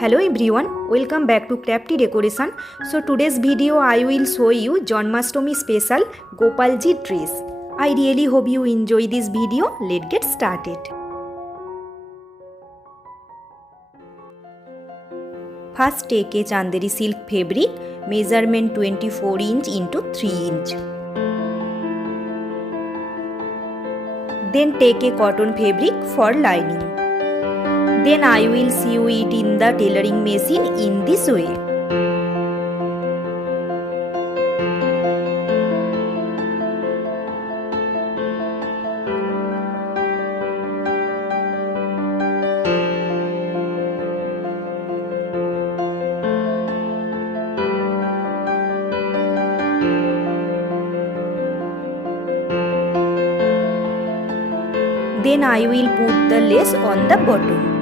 Hello everyone, welcome back to Crafty Decoration. So today's video I will show you Janmashtami special Gopalji dress. I really hope you enjoy this video. Let's get started. First take a Chanderi silk fabric, measurement 24 inch into 3 inch. Then take a cotton fabric for lining. Then I will sew it in the tailoring machine in this way. Then I will put the lace on the bottom.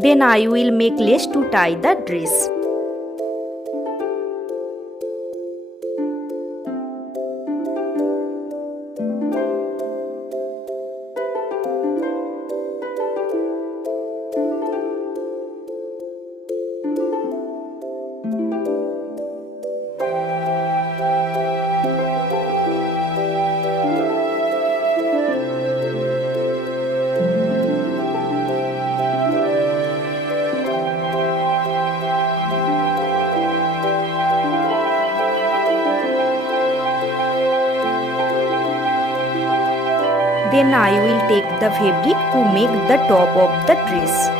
Then I will make lace to tie the dress. Then I will take the fabric to make the top of the dress.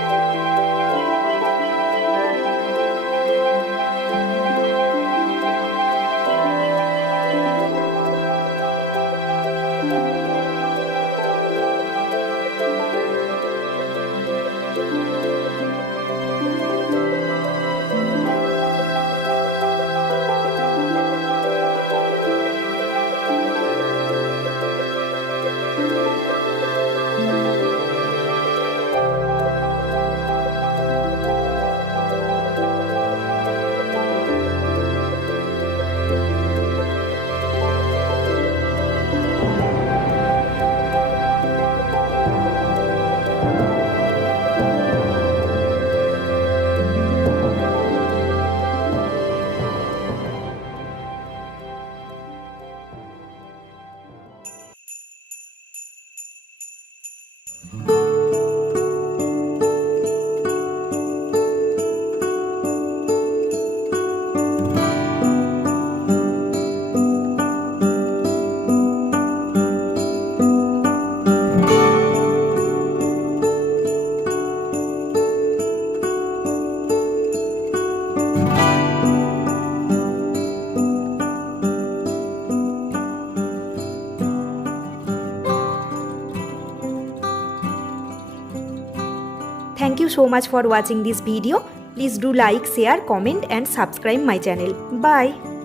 Thank you so much for watching this video. Please do like, share, comment and subscribe my channel. Bye.